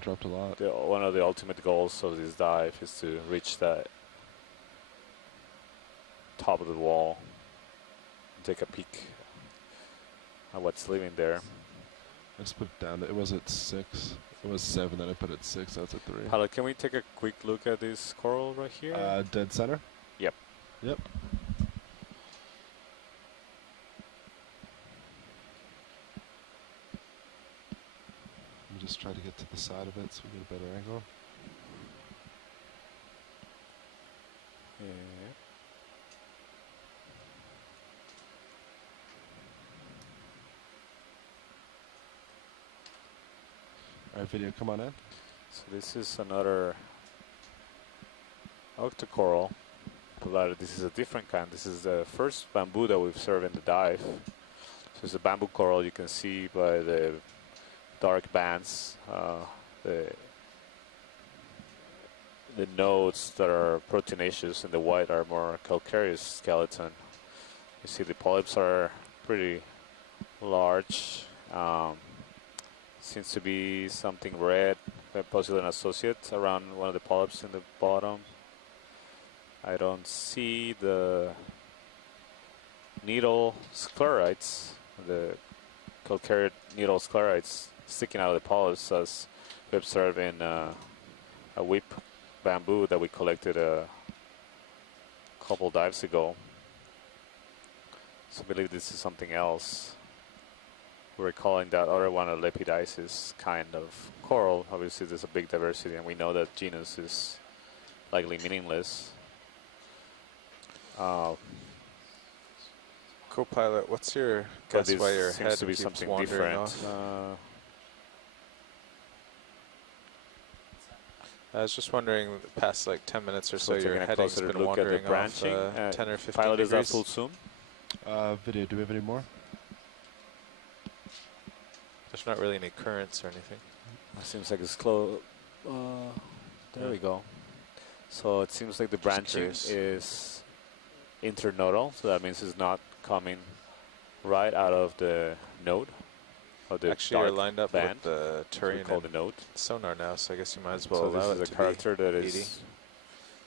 we dropped a lot. One of the ultimate goals of this dive is to reach that top of the wall and take a peek at what's living there. I just put it down. It was at 6. It was 7, then I put it at 6. That's at 3. Pilot, can we take a quick look at this coral right here? Dead center? Yep. Yep. Let me just try to get to the side of it so we get a better angle. Yeah. All right, video, come on in. So this is another octocoral, but this is a different kind. This is the first bamboo that we've served in the dive. So it's a bamboo coral. You can see by the dark bands, the nodes that are proteinaceous and the white are more calcareous skeleton. You see the polyps are pretty large. Seems to be something red, possibly an associate around one of the polyps in the bottom. I don't see the needle sclerites, the calcareous needle sclerites sticking out of the polyps as we observe in a whip bamboo that we collected a couple dives ago. So I believe this is something else. We're calling that other one a lepidices kind of coral. Obviously there's a big diversity and we know that genus is likely meaningless. Co-pilot, what's your guess why your head to be keeps something wandering different. off? I was just wondering, the past like 10 minutes or so, your heading's been look at the wandering branching. off 10 or 15 Pilot, degrees. is that full zoom? Video, do we have any more? There's not really any currents or anything. It seems like it's close. There we go. So it seems like the branching is internodal, so that means it's not coming right out of the node of the Actually, you're dark lined up band. with the terrain called the node. sonar now, so I guess you might as well So allow this it is a to character be that 80. is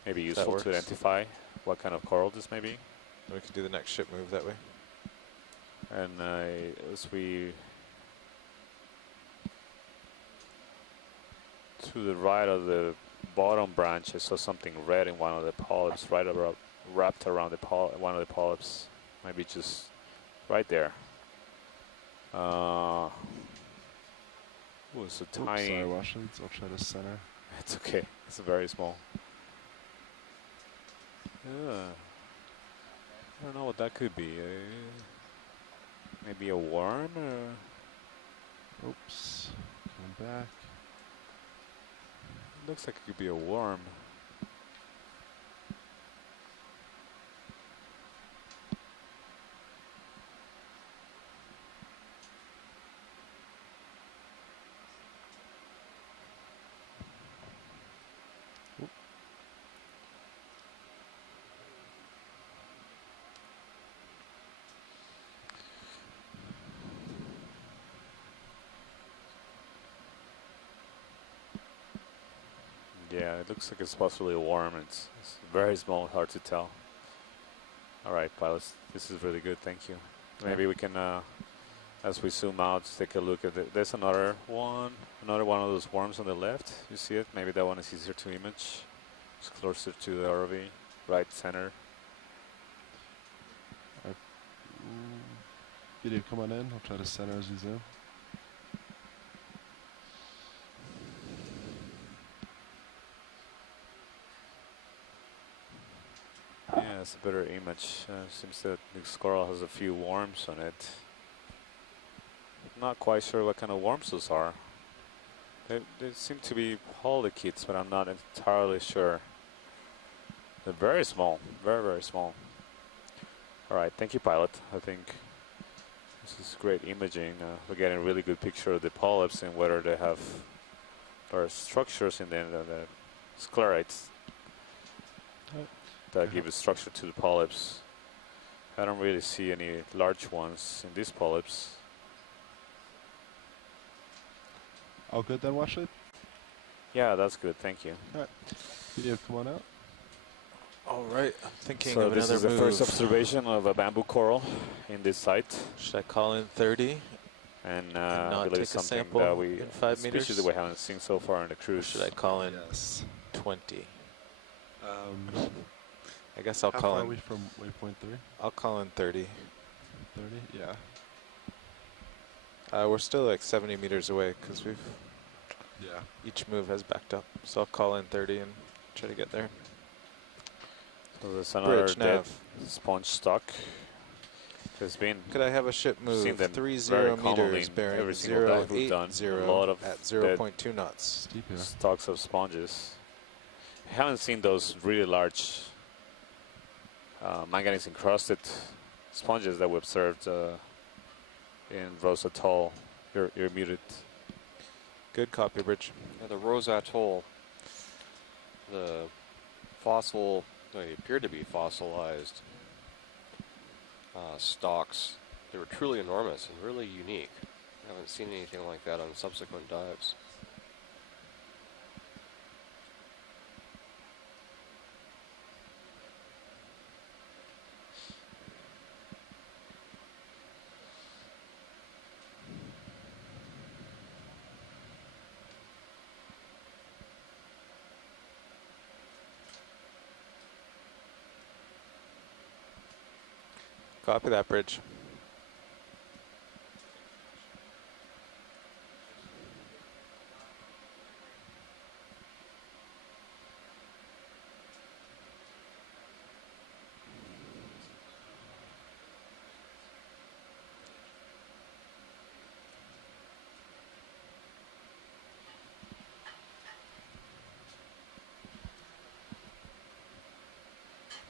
maybe useful works. to identify what kind of coral this may be. We can do the next ship move that way. And as we to the right of the bottom branch, I saw something red in one of the polyps, right around, wrapped around the one of the polyps, maybe just right there. It's a tiny. Sorry, Washington. I'll try to center. It's okay. It's very small. Yeah. I don't know what that could be. Maybe a worm or. Oops. Coming back. Looks like it could be a worm. Yeah, it looks like it's possibly a worm. It's very small, hard to tell. All right, pilots, this is really good. Thank you. Maybe we can, as we zoom out, take a look at it. There's another one of those worms on the left. You see it? Maybe that one is easier to image. It's closer to the ROV, right center. Video, come on in. I'll try to center as you zoom. Yeah, it's a better image. Seems that the coral has a few worms on it. Not quite sure what kind of worms those are. They seem to be polychaetes, but I'm not entirely sure. They're very small, very, very small. All right, thank you, pilot. I think this is great imaging. We're getting a really good picture of the polyps and whether they have or structures in the sclerites that give a structure to the polyps. I don't really see any large ones in these polyps. All good then, Washley? Yeah, that's good. Thank you. Alright. Video, come on out. All right, I'm thinking So of this another is the move. first observation of a bamboo coral in this site. Should I call in 30 And not I believe take a something sample that we, in 5 species meters? that we haven't seen so far on the Or cruise. should I call in Yes. 20? I guess How I'll far call are in. we from waypoint 3? I'll call in 30. 30? Yeah. We're still like 70 meters away because we've Yeah. each move has backed up. So I'll call in 30 and try to get there. So there's another Bridge dead nav. sponge stock. There's been Could I have a ship move seen them 30 very commonly meters in bearing every single dive we've done. 080 A lot of at dead 0.2 knots? Steep here. stocks of sponges. I haven't seen those really large manganese encrusted sponges that we observed in Rose Atoll. You're muted. Good copy, Bridge. Yeah, the Rose Atoll, the fossil, they appeared to be fossilized stalks. They were truly enormous and really unique. I haven't seen anything like that on subsequent dives. Copy that, Bridge.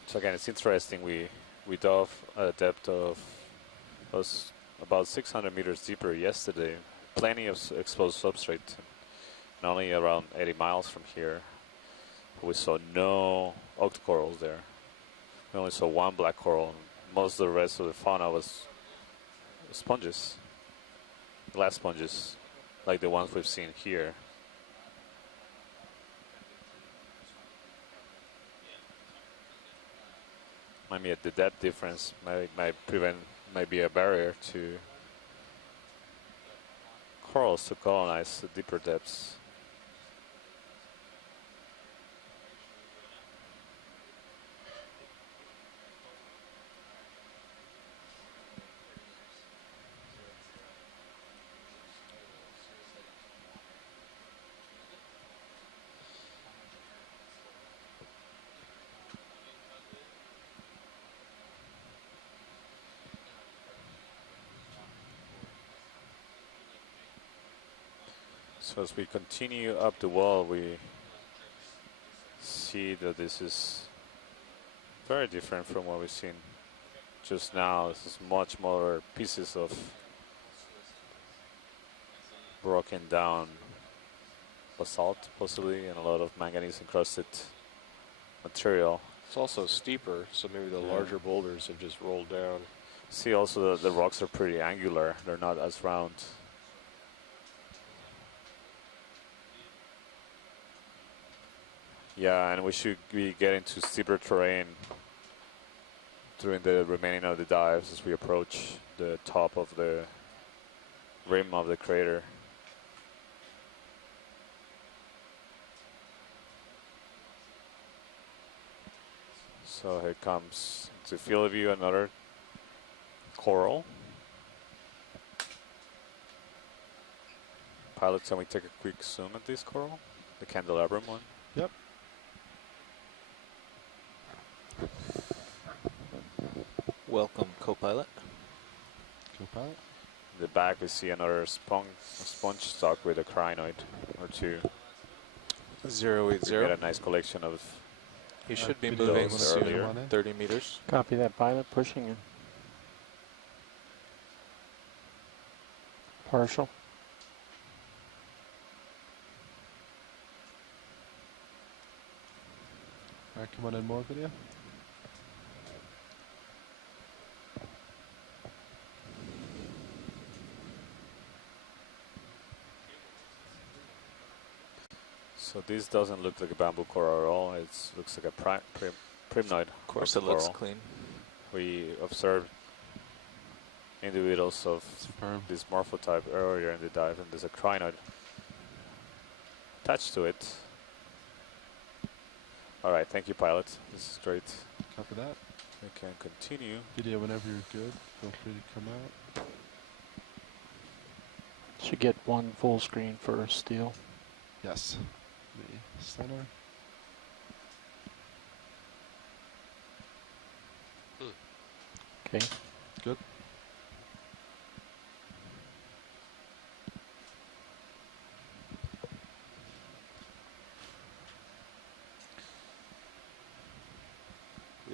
So again, it's interesting. We dove at a depth of was about 600 meters deeper yesterday. Plenty of exposed substrate, and only around 80 miles from here. We saw no octocorals there. We only saw one black coral. Most of the rest of the fauna was sponges, glass sponges, like the ones we've seen here. I mean, the depth difference might be a barrier to corals to colonize the deeper depths. So as we continue up the wall, we see that this is very different from what we've seen just now. This is much more pieces of broken down basalt, possibly, and a lot of manganese encrusted material. It's also steeper, so maybe the larger boulders have just rolled down. See also the rocks are pretty angular. They're not as round. Yeah, and we should be getting to steeper terrain during the remaining of the dives as we approach the top of the rim of the crater. So here comes to field of view another coral. Pilot, can we take a quick zoom at this coral? The candelabrum one? Yep. Welcome, co-pilot. Co-pilot. In the back we see another sponge stock with a crinoid or two. 080. We get a nice collection of He should be video moving was soon. earlier. 30 meters. Copy that, pilot. Pushing in. Partial. Alright, come on in, more video. So this doesn't look like a bamboo coral at all. It looks like a primnoid. Of course, it looks clean. We observed individuals of this morphotype earlier in the dive, and there's a crinoid attached to it. All right, thank you, pilot. This is great. Copy that. We can continue. Video whenever you're good. Feel free to come out. Should get one full screen for steel. Yes. The center. Okay. Good.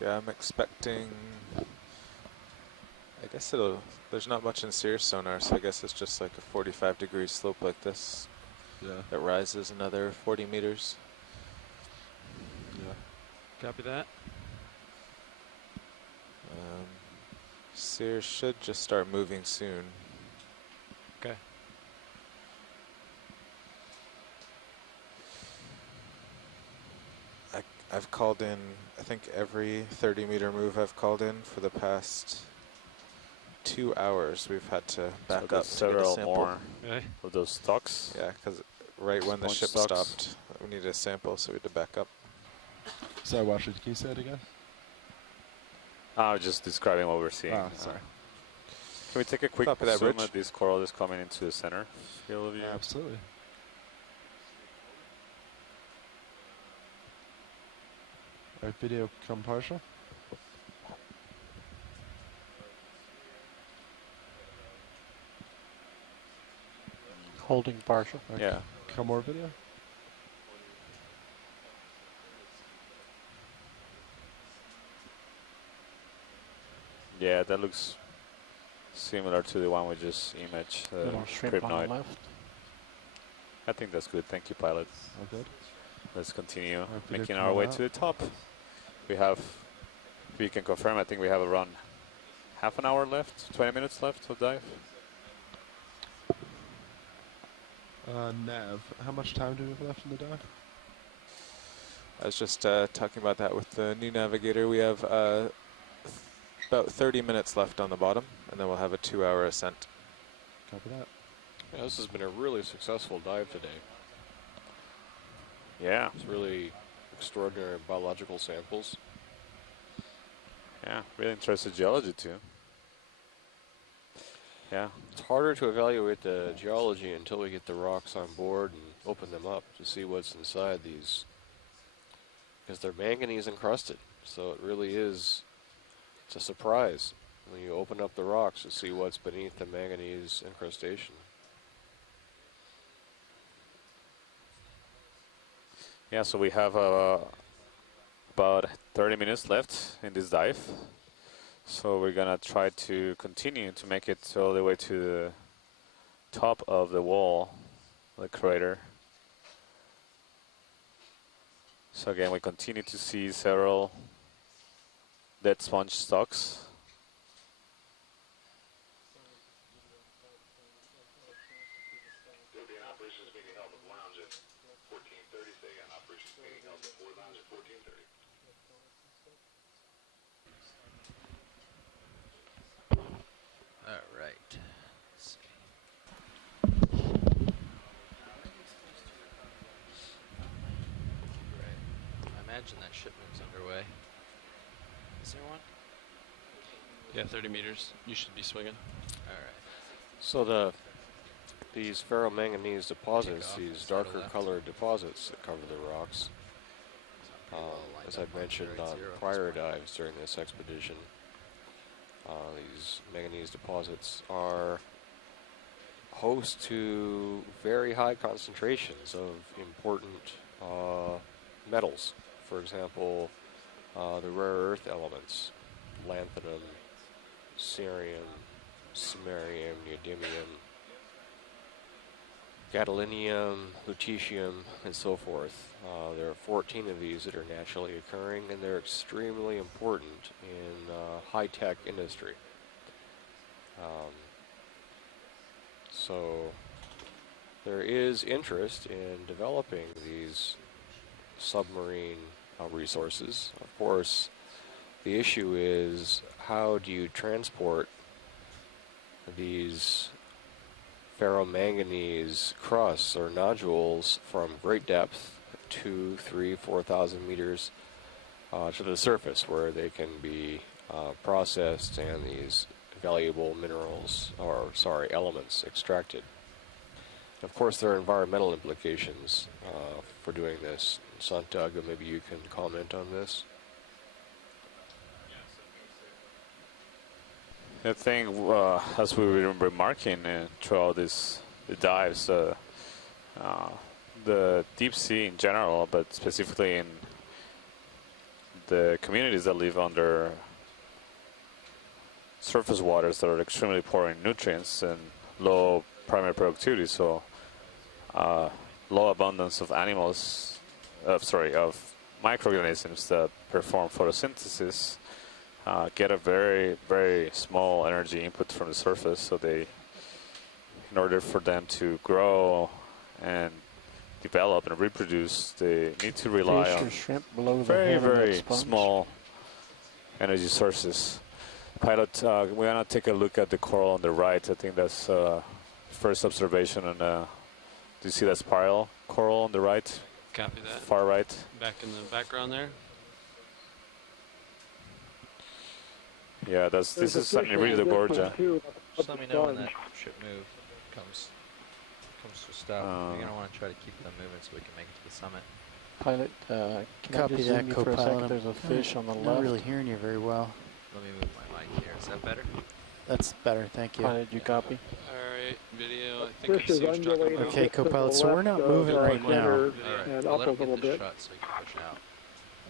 Yeah, I'm expecting. I guess there's not much in Cirrus sonar, so I guess it's just like a 45-degree slope like this. Yeah. That rises another 40 meters. Yeah. Copy that. Cirrus should just start moving soon. Okay. I've called in, I think every 30-meter move I've called in for the past 2 hours. We've had to back up to get a several sample. more Okay. of those stocks. Yeah, because right when the Sponge ship stocks. stopped, we needed a sample, so we had to back up. Sorry, Watcher, can you say it again? I was just describing what we're seeing. Ah, sorry. Can we take a quick Copy that, zoom Rich. at this coral that's coming into the center field of view? Absolutely. Alright, video come partial. Holding partial. Okay. Yeah. Come more video. Yeah, that looks similar to the one we just imaged, Little shrimp on the Kryptonite. left. I think that's good. Thank you, pilot. All good. Let's continue video making come our way out. to the top. We have, if you can confirm, I think we have around half an hour left, 20 minutes left of dive. Nav, how much time do we have left in the dive? I was just talking about that with the new navigator. We have about 30 minutes left on the bottom, and then we'll have a 2-hour ascent. Copy that. Yeah, this has been a really successful dive today. Yeah, It's really extraordinary biological samples. yeah, really interested geology too. Yeah, It's harder to evaluate the geology until we get the rocks on board and open them up to see what's inside these, because they're manganese encrusted. So it really is, it's a surprise when you open up the rocks to see what's beneath the manganese incrustation. yeah. So we have about 30 minutes left in this dive. So we're gonna try to continue to make it all the way to the top of the wall, the crater. So again, we continue to see several dead sponge stocks. All right. Right. I imagine that shipment's underway. Is there one? Yeah, 30 meters. You should be swinging. All right. So these ferromanganese deposits, off these to the darker left. colored deposits that cover the rocks, So I'm pretty well lined as up I've on mentioned the right on zero at this prior point. dives during this expedition, these manganese deposits are host to very high concentrations of important metals. For example, the rare earth elements, lanthanum, cerium, samarium, neodymium, gadolinium, lutetium, and so forth. There are 14 of these that are naturally occurring, and they're extremely important in high-tech industry. So there is interest in developing these submarine resources. Of course, the issue is how do you transport these ferromanganese crusts or nodules from great depth, 2, 3, 4,000 meters to the surface where they can be processed and these valuable minerals, or sorry, elements extracted. Of course, there are environmental implications for doing this. Santiago, maybe you can comment on this. I think, as we were remarking throughout the dives, the deep sea in general, but specifically in the communities that live under surface waters that are extremely poor in nutrients and low primary productivity, so low abundance of animals, of microorganisms that perform photosynthesis, get a very, very small energy input from the surface, so they, in order for them to grow and develop and reproduce, they need to rely Fish on or shrimp below the very, hammerhead very sponge. small energy sources. Pilot, we want to take a look at the coral on the right. I think that's first observation. And do you see that spiral coral on the right? Copy that. Far right. Back in the background there. Yeah, this is something really the Gorgia. Just let me know when that ship move comes to stop. You're gonna want to try to keep them moving so we can make it to the summit. Pilot, can Copy I just that, zoom you for a co-pilot. second? There's a fish on the I'm left. not really hearing you very well. Let me move my mic here. Is that better? That's better, thank you. Pilot, you copy? Alright, video. I think I see what you're talking about. Okay, co-pilot, so we're not moving right now. Alright, And well, up let a him little get this bit. shot so we can push out.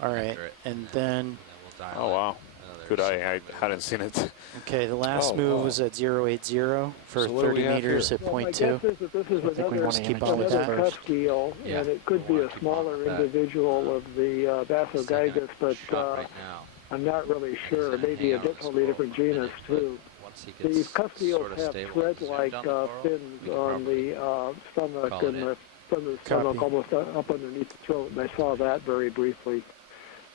All right, After it, and then then, we'll dial Oh, wow. another Good eye. I second. hadn't seen it. okay, the last Oh, move wow. was at 080 for So what do 30 we have meters here? at Well, my point guess 2. is that this is I think we another, want to keep on with image that. another cusk eel, Yeah, and it could be we'll a keep on smaller with that. individual of the Bassogigas, but Shot right now. I'm not really sure. gonna Maybe hang a out totally this different for a genus, minute, but too. once he These gets cusk eels sort of have stable, thread-like zoom down the coral, fins we can on probably the stomach call it and in. from the stomach Copy. almost up underneath the throat, and I saw that very briefly.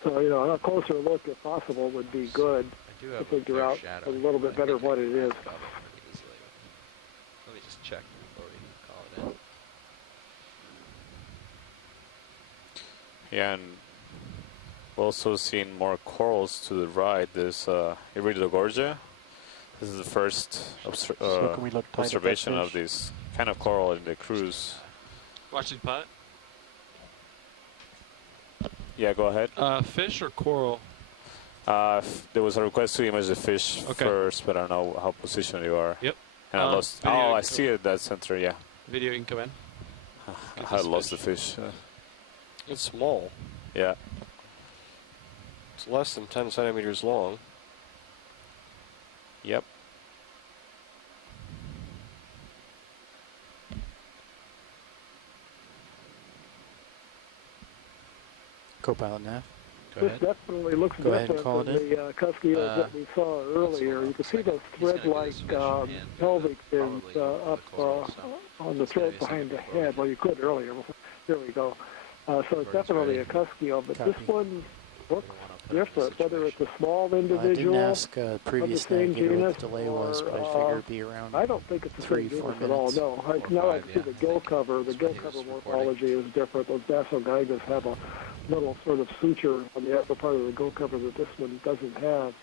So, a closer look, if possible, would be good I do to have a figure fair out shadow a here, little but bit better I think what I it can is. cover pretty easily. Let me just check before we call it in. Yeah, and we're also seeing more corals to the right. There's Irido Gorgia. This is the first So can we look tight at that observation of fish? this kind of coral in the cruise. Watching pilot. Yeah, go ahead. Fish or coral? There was a request to image the fish Okay. first, but I don't know how positioned you are. Yep. And I lost. Video Oh, I info. see it. That center. Yeah, Video you can come in. Get I this lost the fish. fish. It's small. Yeah. It's less than 10 centimeters long. Yep. Co-pilot nav. Go This ahead. definitely looks Go ahead and different call it than the cusk eels that we saw earlier. You can see those thread-like pelvic fins up on the throat behind the head. Well, you could earlier. There we go. So it's definitely a cusk eel, but this Copy. one looks different, whether it's a small I didn't individual. ask previous same navigator what genus the delay was, or, but I figure it'd be around. I don't think it's the 3, same 4 genus at all, minutes. no. Now I see the gill cover. The gill cover morphology is different. Those Bassogigas have a little sort of suture on the upper part of the gill cover that this one doesn't have.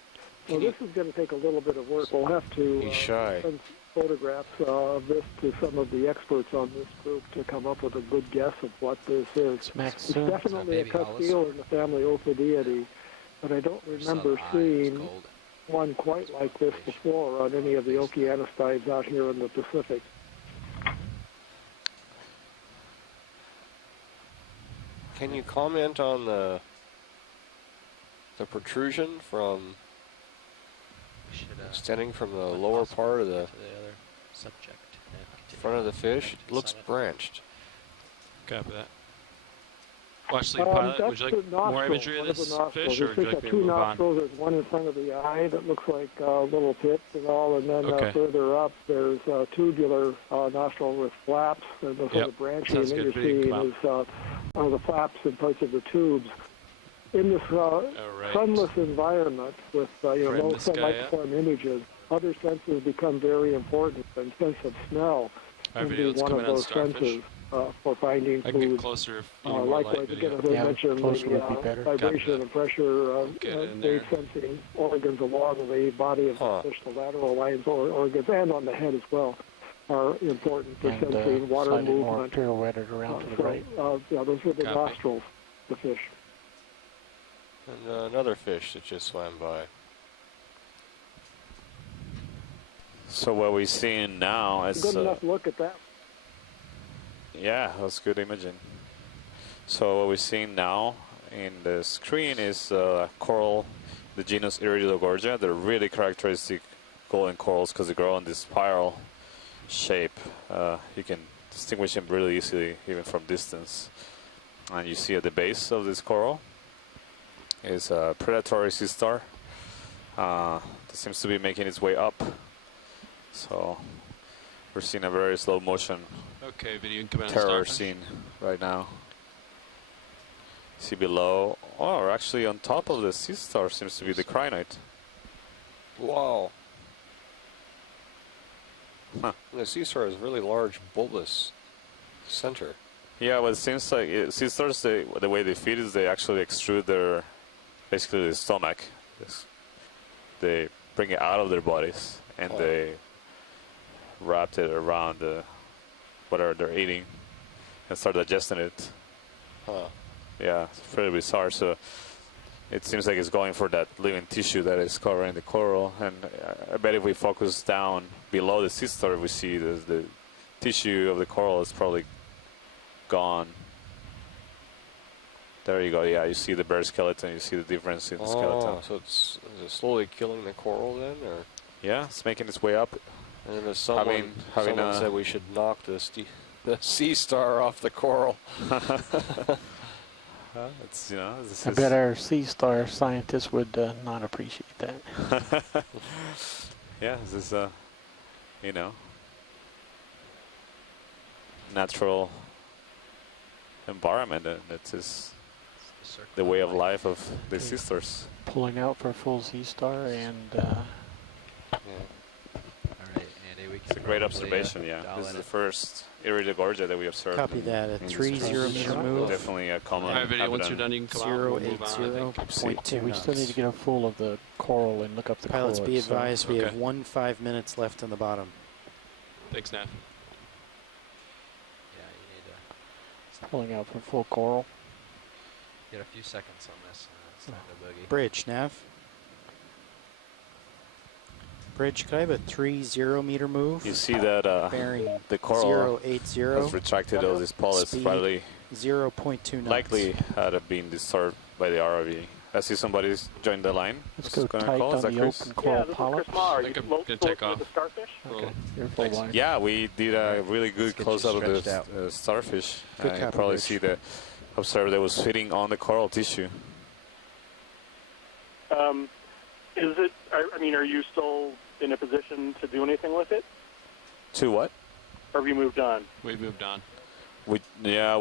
So this is going to take a little bit of work. We'll have to He's shy. send photographs of this to some of the experts on this group to come up with a good guess of what this is. Max It's zoom. definitely a Baby cusk Hollis? eel in the family Ophidiidae, but I don't remember seeing one quite like this before on any of the Okeanos dives out here in the Pacific. Can you comment on the protrusion from extending from the lower part of the front of the fish? It looks branched. Copy that. Watch Lead Pilot, That's would you like the more nostril, imagery of one of the this nostrils. fish, or would you There's like me to two move on? nostrils. There's one in front of the eye that looks like little pits and all, and then Okay. further up there's a tubular nostril with flaps, and the sort Yep. of branching Sounds that good. you're Video seeing come is the flaps and parts of the tubes. In this right. sunless environment with Frame low this guy sunlight up. form images, other senses become very important, and sense of smell Our can be video, let's one come of in on those starfish. senses for finding I can get food. closer if you need more Likewise, light again, video. as I Yeah, mentioned, closer would be the better. vibration Copy and pressure Get in there. wave sensing organs along the body of the fish, the lateral lines organs, and on the head as well, are important for And sensing water slightly more movement. pirouetted around to the right. Yeah, those are the Copy. nostrils, the fish. And another fish that just swam by. So what we're seeing now is Good enough look at that. yeah, that's good imaging. So what we're seeing now in the screen is coral, the genus Iridogorgia. They're really characteristic golden corals because they grow in this spiral shape. You can distinguish them really easily even from distance. And you see at the base of this coral is a predatory sea star that seems to be making its way up. So we're seeing a very slow motion Okay, video, come in on terror starfish. scene right now. See below, or actually on top of the sea star seems to be the crinoid. Wow. Huh. The sea star has really large bulbous center. Yeah, well, it seems like sea stars, the way they feed is they actually extrude their, basically the stomach. They bring it out of their bodies and they wrap it around whatever they're eating and start digesting it. Huh. Yeah, it's pretty bizarre. So it seems like it's going for that living tissue that is covering the coral. And I bet if we focus down below the sea star, we see the tissue of the coral is probably gone. There you go. Yeah, you see the bare skeleton. You see the difference in the skeleton. So is it slowly killing the coral then, or? Yeah, it's making its way up. And then someone said we should knock the sea star off the coral. It's, you know, this I is bet our sea star scientists would not appreciate that. yeah, this is you know, natural environment, and it is the way of life of the sea stars. Pulling out for a full sea star and All right, Andy, we can It's a great probably, observation. Yeah, dial this is in the it. first Iridogorgia that we observed. Copy that. A in this 30 fish. meter move. Definitely a common. Alright, video, once you're habitat. done, you can come out. We'll move on, I think. 080.2 we still need to get a full of the coral and look up the Pilots, coral be itself. advised, we have Okay. 5 minutes left on the bottom. Thanks, Nav. Yeah, you need to Pulling out for full coral. get a few seconds on this. It's time to boogie. Bridge, Nav. Bridge, could I have a 30 meter move? You see that Bearing the coral 080, has retracted of this polyps. Speed. Probably 0.2 knots. likely had been disturbed by the ROV. I see somebody's joined the line. Let's What's go gonna tight call? on Is that the Chris? open coral this is polyps. Chris Maher. I think I'm gonna take off. The starfish? Okay, you're full Thanks. line. Yeah, we did a really good Let's get you close-up of stretched the out. starfish. Good You copy, probably Rich. see the observer that was feeding on the coral tissue. Is it? I mean, are you still in a position to do anything with it, To what? or have you moved on? We moved on. We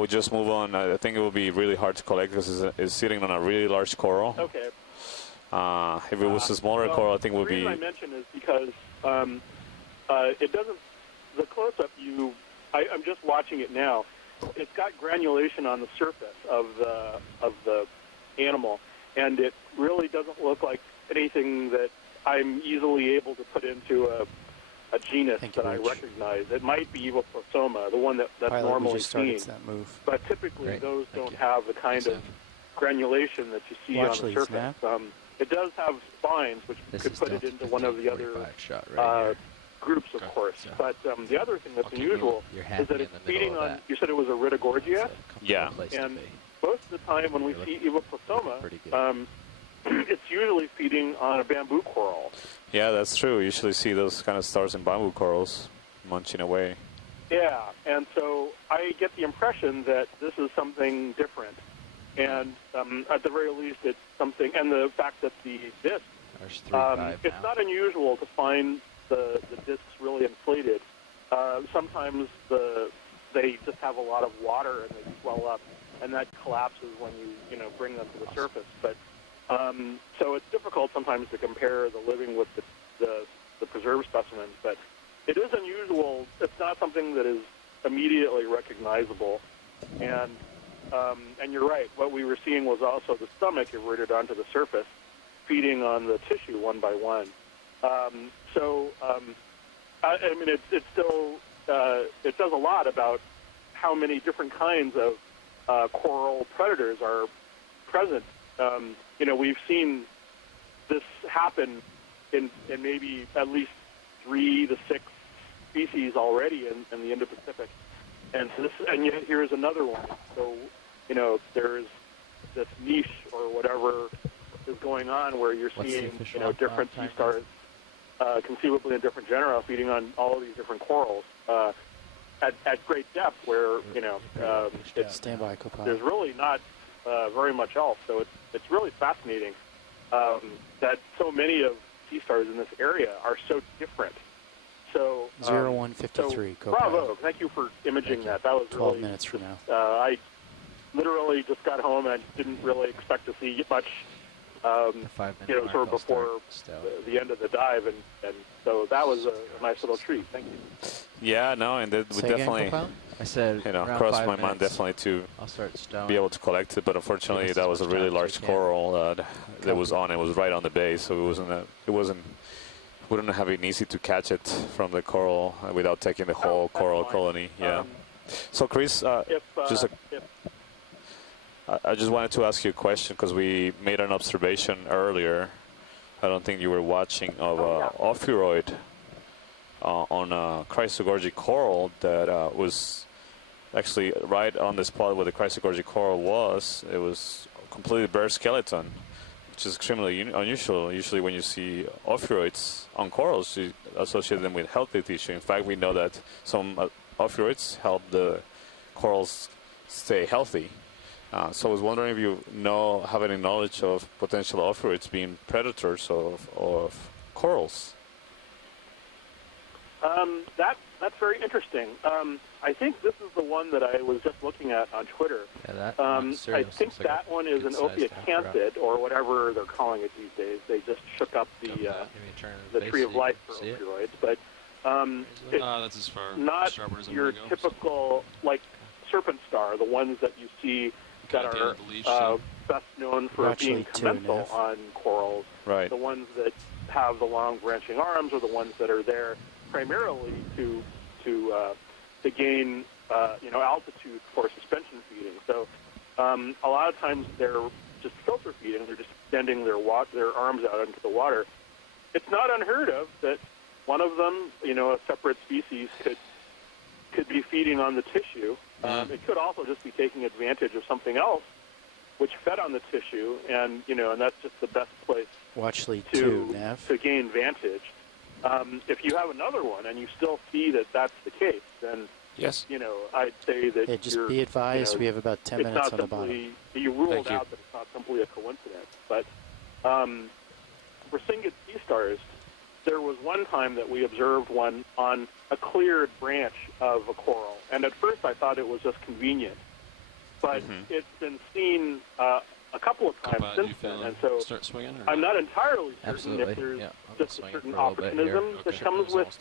just move on. I think it will be really hard to collect because it's sitting on a really large coral. Okay. If it was a smaller coral, I think it would The be. reason I mention is because it doesn't. The close-up, I'm just watching it now. It's got granulation on the surface of the animal, and it really doesn't look like anything that I'm easily able to put into a genus Thank you, that I Rich. recognize. It might be Evoprosoma, the one that's Pilot, we normally just started seen. that move. But typically, Great. those Thank don't you. have the kind Thanks, of granulation that you see Watch on the leads, surface. Nav. It does have spines, which This could is put it Delta into one of the other 1545 shot right here. groups, of Okay. course. So- But the other thing that's I'll keep unusual You're is happy that in it's the middle feeding of on, that. you said it was a It's Ritagorgia, a comfortable Yeah. place to and be. most of the time when we You're see looking Evoprosoma, pretty good. it's usually feeding on a bamboo coral. Yeah, that's true. You usually see those kind of stars in bamboo corals munching away. Yeah, and so I get the impression that this is something different. And at the very least, it's something. And the fact that the disc, it's not unusual to find the discs really inflated. Sometimes they just have a lot of water and they swell up, and that collapses when you bring them to the surface. But so it's difficult sometimes to compare the living with the preserved specimens. But it is unusual. It's not something that is immediately recognizable. And you're right. What we were seeing was also the stomach eroded onto the surface, feeding on the tissue one by one. I mean, it's still it says a lot about how many different kinds of coral predators are present. We've seen this happen in maybe at least 3 to 6 species already in the Indo-Pacific, and yet here's another one. So there's this niche or whatever is going on where you're seeing different sea stars, conceivably in different genera, feeding on all of these different corals at great depth, where there's really not very much else. So it's really fascinating that so many of sea stars in this area are so different. So 0153. So, bravo! Thank you for imaging that. That was 12 really minutes from now. I literally just got home and didn't really expect to see much. Sort of before the end of the dive, and so that was a nice little treat. Thank you. Yeah, no, and it would definitely, I said, crossed my mind definitely to be able to collect it, but unfortunately that was a really large coral that was on. It was right on the base, so it wouldn't have been easy to catch it from the coral without taking the whole coral colony. Yeah. So Chris, I just wanted to ask you a question because we made an observation earlier. I don't think you were watching of ophiuroid on a chrysogorgic coral that was actually right on the spot where the chrysogorgic coral was. It was completely bare skeleton, which is extremely unusual. Usually when you see ophiuroids on corals, you associate them with healthy tissue. In fact, we know that some ophiuroids help the corals stay healthy. So I was wondering if you have any knowledge of potential ophiuroids being predators of corals. That's very interesting. I think this is the one that I was just looking at on Twitter. Yeah, I think that one is an Okeanos, or whatever they're calling it these days. They just shook up the tree of life for ophiuroids, but that's as far not your typical serpent star, the ones that you see that are best known for being commensal on corals. Right. The ones that have the long branching arms are the ones that are there primarily to gain altitude for suspension feeding. So a lot of times they're just filter feeding. They're just extending their arms out into the water. It's not unheard of that one of them, a separate species, could be feeding on the tissue. It could also just be taking advantage of something else which fed on the tissue, and and that's just the best place to gain vantage. If you have another one and you still see that that's the case, then yes, I'd say that just be advised, we have about 10 minutes on the bottom. You ruled out that it's not simply a coincidence, but for Singid sea stars, there was one time that we observed one on a cleared branch of a coral, and at first I thought it was just convenient, but it's been seen a couple of times since then, and so I'm not entirely certain if there's just a certain opportunism that comes with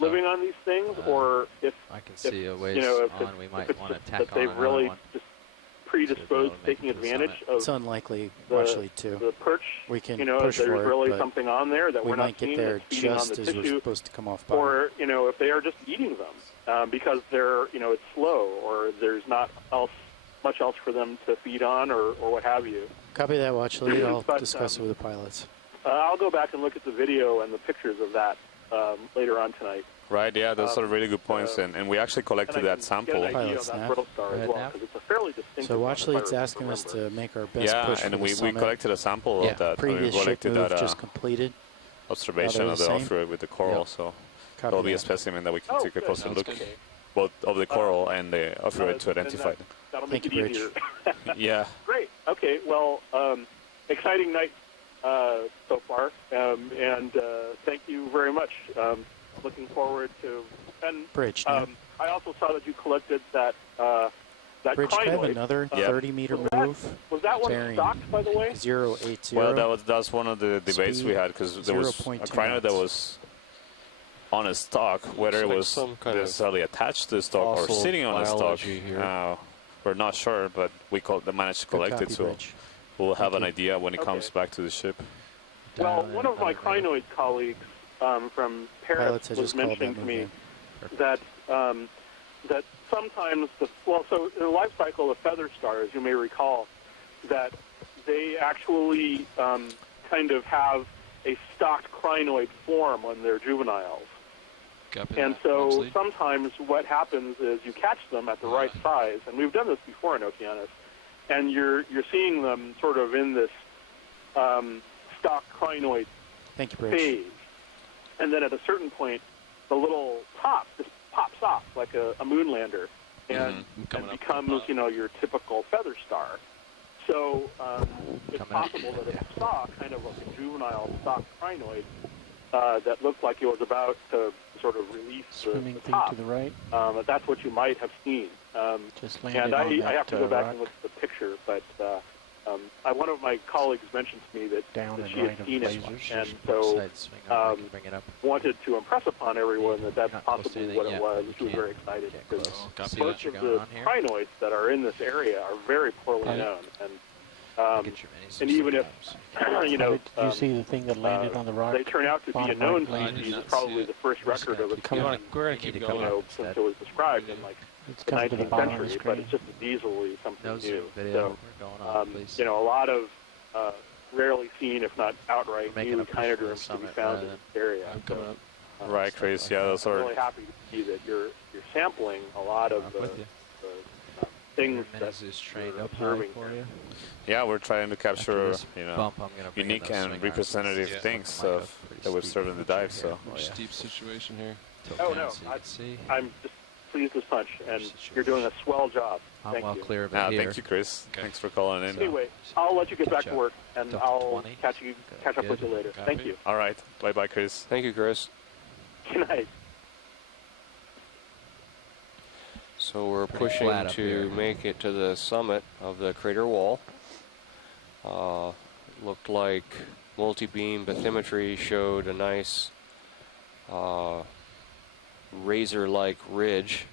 living on these things, or if I can see a ways on, we might want to tack that they've really just predisposed to taking advantage of it's unlikely, watch lead 2. The perch. We can there's push for it, really but something on there that we we're might not get seeing there that's feeding on just the as we're tissue, supposed to come off bottom. or if they are just eating them because they're it's slow, or there's not much else for them to feed on, or what have you. Copy that, watch lead. I'll discuss it with the pilots. I'll go back and look at the video and the pictures of that later on tonight. Right, yeah, those are really good points, and we actually collected that sample. So watch lead's asking us to make our best push for and the we collected a sample of that. Previous we collected ship move that just completed. Observation of the ophiuroid with the coral, so that'll be a specimen that we can take a closer look, both of the coral and the ophiuroid to identify them. That'll make it easier. Yeah. Great. Okay, well, exciting night so far, and thank you very much. Looking forward to. And Bridge. I also saw that you collected that that Bridge, can I have crinoid. another 30-meter move? Was that one Bearing stocked, by the way? 080. Well, that's one of the debates Speed, we had, because there was a 0.2 crinoid that knots. was on a stock, whether it like was some kind of necessarily attached to the stock or fossil sitting on the stock. biology here. We're not sure, but we managed to Good collect copy, it, so Bridge. we'll have an you. Okay. idea when it comes back to the ship. Well, one of my crinoid colleagues from Paris Pilots, I was just called mentioning that to me move that that sometimes so in the life cycle of feather stars, you may recall that they actually kind of have a stocked crinoid form on their juveniles. And so sometimes what happens is you catch them at the right size, and we've done this before in Okeanos, and you're seeing them sort of in this stock crinoid Thank you, Bridge. phase. And then at a certain point, the little top just pops off like a moon lander and becomes, your typical feather star. So it's possible that it saw kind of like a juvenile stock crinoid that looked like it was about to sort of release Swimming the thing top. to the right. That's what you might have seen. Just landed And on I that have to go back rock. and look at the picture, but one of my colleagues mentioned to me that, Down that and she right had of seen it, lasers. and so Side swing over, I can bring it up. wanted to impress upon everyone that that's Not close to possibly anything what it yet, was. but She was you very excited get because close. most of the crinoids that are in this area are very poorly known, and even if Did you see the thing that landed on the rock? they turn out to be a bottom known right laser? species, it's probably the first record of it being, We're going to keep going since it was described in like It's the coming to the 19th bottom of the century, but screen. it's just as easily something No new. Zoom video. So, We're going on, please. a lot of rarely seen, if not outright, We're making new a push for the kinodromes to be summit found rather in this area. I'm coming up. Right, Chris. Yeah, those I'm are. really happy to see that you're sampling a lot of the things that is trained you're up high observing for here. you. Yeah, we're trying to capture, this bump, I'm gonna bring in unique those swing and arms. representative Yeah. things Might have of pretty that we've steep served in the feature dive. here. So Oh, yeah. Steep situation here. Tilt Oh, down no, so you can see. I'm just pleased as punch, and you're doing a swell job. I'm Thank well you. clear of it here. thank you, Chris. Thanks for calling in. Anyway, I'll let you get back Catch to up. work, and Delta I'll 20. catch up with you later. Copy. Thank you. All right. Bye-bye, Chris. Thank you, Chris. Good night. So we're Pretty pushing flat up to here. make it to the summit of the crater wall. Looked like multi-beam bathymetry showed a nice razor-like ridge,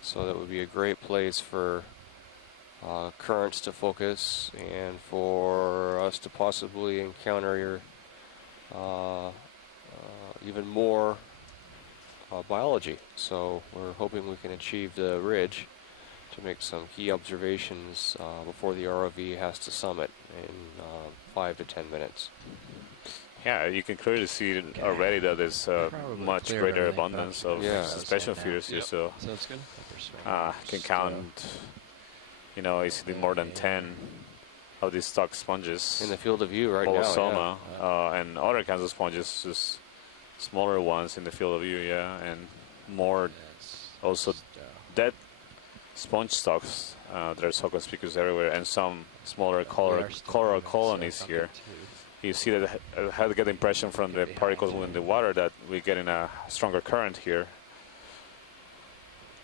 so that would be a great place for currents to focus and for us to possibly encounter even more biology. So we're hoping we can achieve the ridge to make some key observations before the ROV has to summit in 5 to 10 minutes. Yeah, you can clearly see already that there's Probably much clear greater everything, abundance but of Yeah. suspension Slow feeders here. Yep. So Sounds good. can count, easily more than 10 of these stock sponges. In the field of view right now, Molosoma, and other kinds of sponges, just smaller ones in the field of view, and more also dead sponge stocks. There's conspicuous everywhere, and some smaller coral colonies here. You see that I had to get the impression from the particles in the water that we're getting a stronger current here.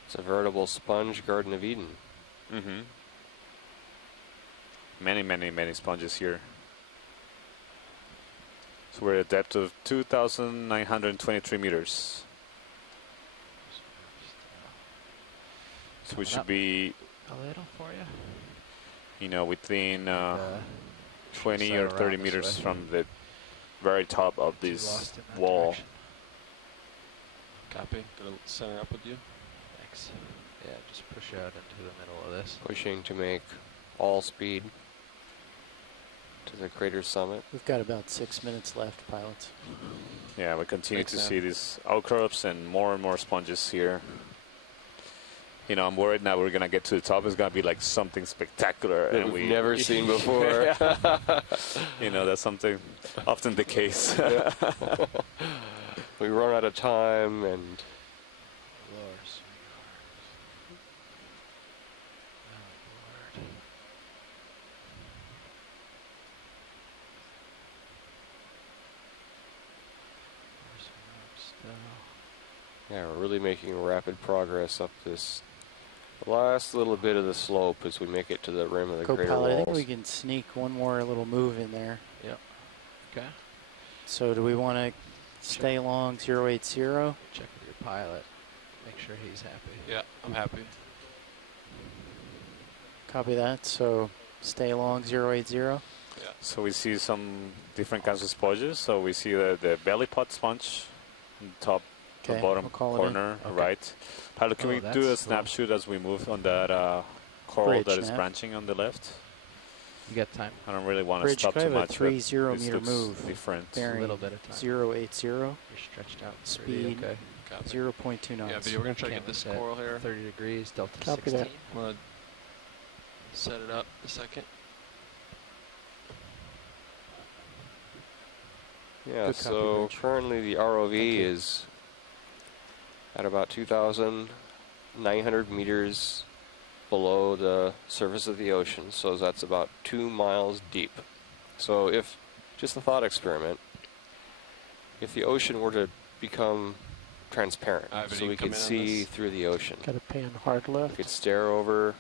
It's a veritable sponge Garden of Eden. Mm-hmm. Many sponges here. So we're at a depth of 2,923 meters. So we should be, A little for you. within 20 side or around 30 this meters way. from the very top of Too this lost in that wall. direction. Copy. Gonna center up with you. Thanks. Yeah, just push out into the middle of this. Pushing to make all speed to the crater summit. We've got about 6 minutes left, pilots. Yeah, we continue Thanks, to Sam. see these outcrops and more sponges here. I'm worried now we're going to get to the top. It's going to be like something spectacular. That and we've never seen before. That's something often the case. We run out of time and Lower swing arms. Oh, Lord. Yeah, we're really making rapid progress up this last little bit of the slope as we make it to the rim of the crater Co-pilot, I think walls. we can sneak one more little move in there. Yep. Okay. So do we want to stay along 080? Check with your pilot. Make sure he's happy. Yeah, I'm happy. Copy that. So stay along 080. Yeah. So we see some different kinds of sponges. So we see the belly pot sponge, on the top, the Okay, bottom we'll call it in. corner, Okay. right. Pilot, can Oh, we do a that's cool. snapshot as we move on that coral Bridge that is nav. branching on the left? You got time? I don't really want to Bridge, stop can I too have a much. but 30 this meter looks move? different. Bearing little bit of time. 080, You're stretched out. Speed. Okay. Copy. 0.2 knots. Yeah, but we're gonna try to get Camera this set, coral here. 30 degrees, delta Copy 16. that. I'm gonna set it up a second. Yeah, Good copy, so Bridge. currently the ROV is at about 2,900 meters below the surface of the ocean, so that's about 2 miles deep. So if, just a thought experiment, if the ocean were to become transparent, Ivan, so you we come could in on see this? through the ocean, Got to pan hard we left. could stare over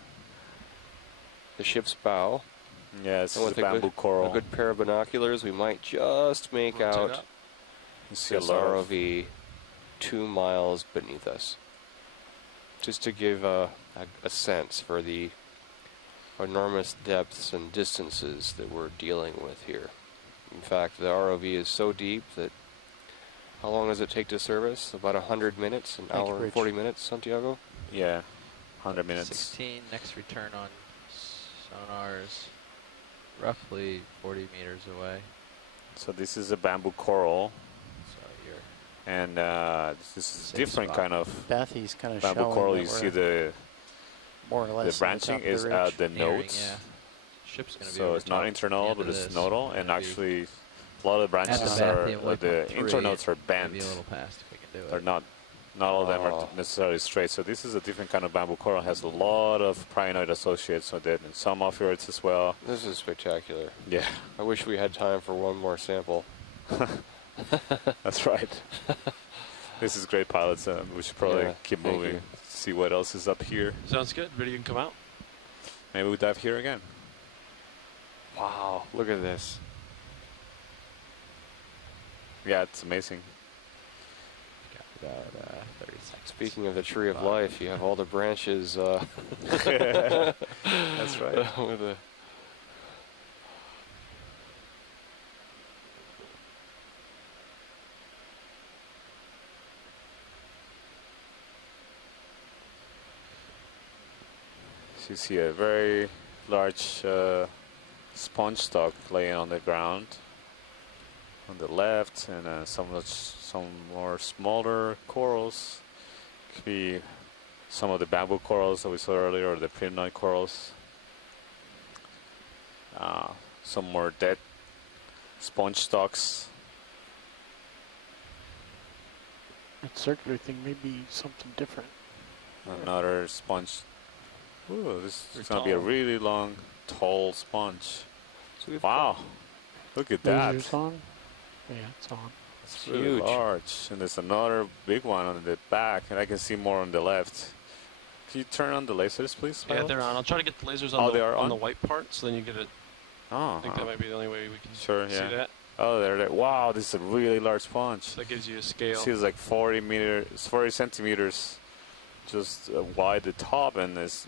the ship's bow, Yeah, this and is a with bamboo a coral. good pair of binoculars, we might just make Rotate out up. You see a this lot of ROV 2 miles beneath us. Just to give a sense for the enormous depths and distances that we're dealing with here. In fact, the ROV is so deep that how long does it take to service? About 100 minutes, an Thank you, hour and Rich. 40 minutes, Santiago? yeah, 100 minutes. 16, next return on sonars, roughly 40 meters away. So this is a bamboo coral, So you're and this is a Safe different spot. kind of Bethy's kind of bamboo showing coral. that You see we're the more or less on branching top of is the at ridge. the nearing, nodes. yeah. Ship's going to be So over it's not top internal, the end but of it's this. nodal, and Gonna be actually a lot of the branches at the are Bathian the waypoint 3, internodes are bent. Maybe a little past if we can do it. They're not all of them are Oh. necessarily straight. So this is a different kind of bamboo coral. It has a lot of prienoid associates with it, and some ophiurids as well. This is spectacular. Yeah, I wish we had time for one more sample. that's right. This is great, pilots. We should probably Yeah, keep thank moving. you. See what else is up here. Sounds good. Ready? You can come out. Maybe we dive here again. Wow, look at this. Yeah, it's amazing. Got about 30 seconds. Speaking of the tree of 5. life, you have all the branches That's right. with the So you see a very large sponge stock laying on the ground on the left, and some more smaller corals. Could be some of the bamboo corals that we saw earlier, or the primnoid corals. Some more dead sponge stocks. That circular thing may be something different. Another sponge. Ooh, this is Pretty going to be a tall. really long, tall sponge. so we've Wow, look at that. Lasers on? Yeah, it's on. It's really huge. large. And there's another big one on the back, and I can see more on the left. Can you turn on the lasers, please? Yeah, Pilot? they're on. I'll try to get the lasers Oh, on, they are on on? the white part, so then you get it. Oh, I think that might be the only way we can Sure, see yeah. that. Oh, there. Wow, this is a really large sponge. So that gives you a scale. See, it's like 40 centimeters, just wide the top, and is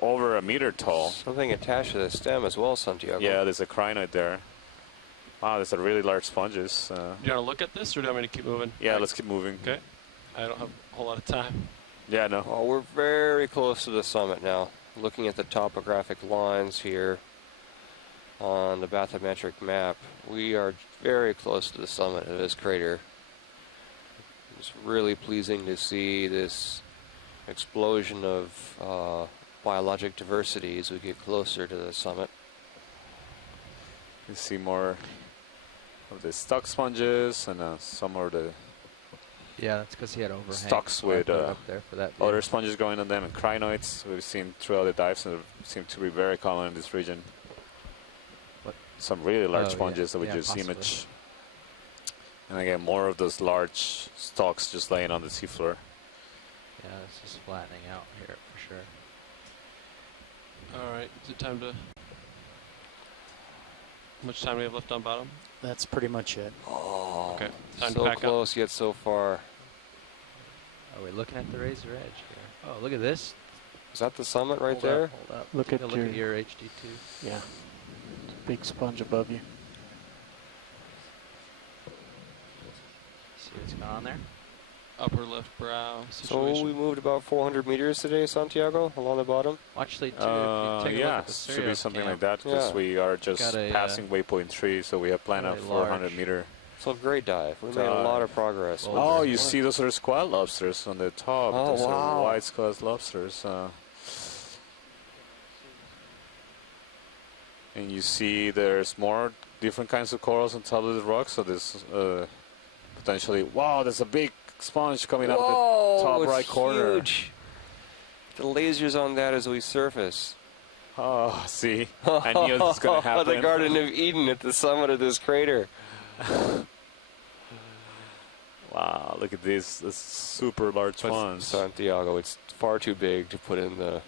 over a meter tall. something attached to the stem as well, Santiago. Yeah, there's a crinoid there. Wow, there's a really large sponges. Do you want to look at this, or do you want me to keep moving? Yeah, let's keep moving. Okay. I don't have a whole lot of time. Yeah, no. Well, we're very close to the summit now. Looking at the topographic lines here on the bathymetric map, we are very close to the summit of this crater. It's really pleasing to see this explosion of biologic diversity as we get closer to the summit. You see more of the stock sponges, and some of the Yeah, that's because he had overhang. Stocks so I with, put it up there for that view. other sponges going on them, and crinoids we've seen throughout the dives, and they seem to be very common in this region. What? Some really large Oh, yeah. sponges that we Yeah, just possibly. image. And again, more of those large stalks just laying on the seafloor. Yeah, this is flattening out here for sure. All right, is it time to? How much time do we have left on bottom? That's pretty much it. Oh, Okay, time so to pack close yet so far. Are we looking at the razor edge here? Oh, look at this. Is that the summit right Hold there? Up, hold up. Look Take at a look at your HD2. Yeah. Big sponge above you. See what's going on there? Upper left brow So situation. we moved about 400 meters today, Santiago, along the bottom. Actually, too, if you take a look Yeah, at the should be stereo something cam, like that because Yeah. we are just Got a, passing waypoint 3, so we have planned a very 400 large- meter. So great dive. We made a lot of progress. Oh, Oh, you see those are squat lobsters on the top. Oh, Those wow. are white squat lobsters. And you see there's more different kinds of corals on top of the rock. So there's potentially, wow, there's a big sponge coming out of the top it's right corner. huge. The lasers on that as we surface. Oh, see? I knew this was going to happen. The Garden of Eden at the summit of this crater. Wow, look at this super large But ones. Santiago, it's far too big to put in the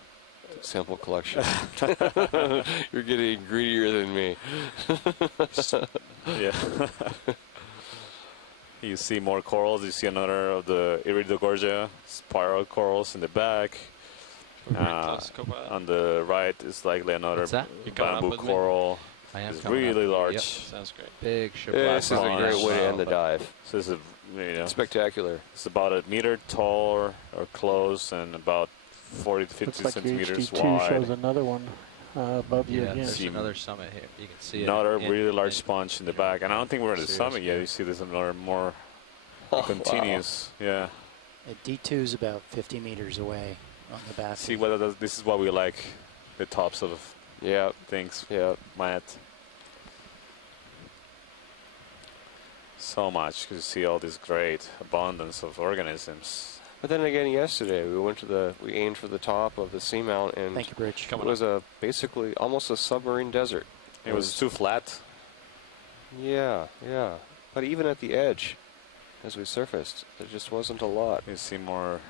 sample collection. You're getting greedier than me. Yeah. You see more corals. You see another of the Iridogorgia spiral corals in the back. We're pretty close, co-pilot. On the right is likely another What's that? You coming up bamboo with me? coral. I am It's coming up. really large. Yep. Sounds great. Big ship. Yeah, this is a Black great bronze. way to end the dive. So this is, you know, Spectacular. it's about a meter tall or close and about 40 to 50 Looks like your centimeters HD2 shows wide. another one above you Yeah, again. there's See another summit here. You can see Another it. really large sponge in the back. And I don't think we're at the Serious summit yet. gear. You see there's another more Oh, continuous. Yeah. D2 is about 50 meters away on the back. See whether this is what we like, the tops of Yeah, things. yeah. Matt. So much because you see all this great abundance of organisms. But then again, yesterday we aimed for the top of the seamount, and Thank you, Rich. it was basically almost a submarine desert. It was too flat. Yeah, yeah. But even at the edge, as we surfaced, there just wasn't a lot. You see more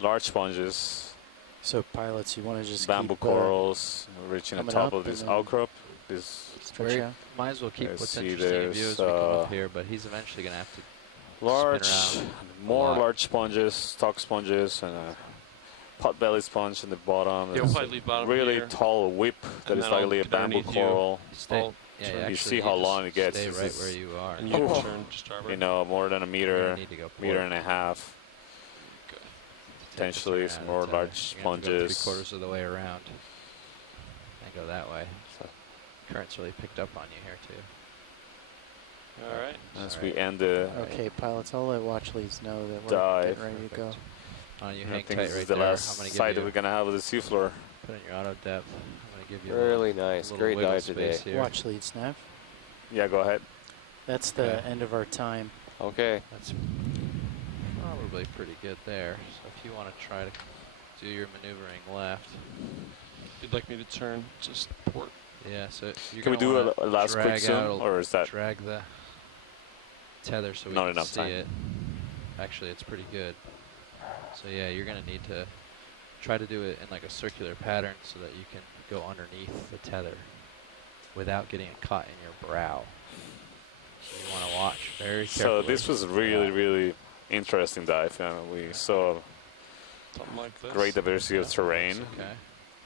large sponges, So pilots, you want to just bamboo keep, corals reaching the coming top up of this and then outcrop. This stretch out. Might as well keep Let's what's see, interesting view as we there's, come up here, but he's eventually going to have to large, spin around more a lot. large sponges, stock sponges, and a pot-bellied sponge in the bottom. Yeah, There's we'll probably leave bottom really here. tall whip that And is then I'll likely a get bamboo underneath you. coral. stay. I'll Yeah, turn. You actually, see how just long it gets. Stay This right is- where you are. And you can turn to starboard. You know, more than a meter, need to go meter port. and a half. Good. Potentially some more large sponges. 3/4 of the way around. And go that way. So current's really picked up on you here too. All right. As All we right. end the Okay, pilots, I'll let watch leads know that we're dive. getting ready to go. On you I hang think tight this right is the there. I'm last gonna sight give that you we're going to have of the seafloor. put in your auto depth. I'm gonna give you Really a nice. little Great wiggle dive space today. here. Watch leads, Nav. Yeah, go ahead. That's the Okay. end of our time. Okay. That's probably pretty good there. So if you want to try to do your maneuvering left, You'd like me to turn just port? yeah. So you're Can we gonna do wanna a last quick drag zoom, out, or is that drag the tether so we Not can enough see time? it? Actually, it's pretty good. So yeah, you're gonna need to try to do it in like a circular pattern so that you can go underneath the tether without getting it caught in your brow. So you want to watch very carefully. So this was really, really interesting dive. We saw Something like this. great diversity of That's terrain. okay.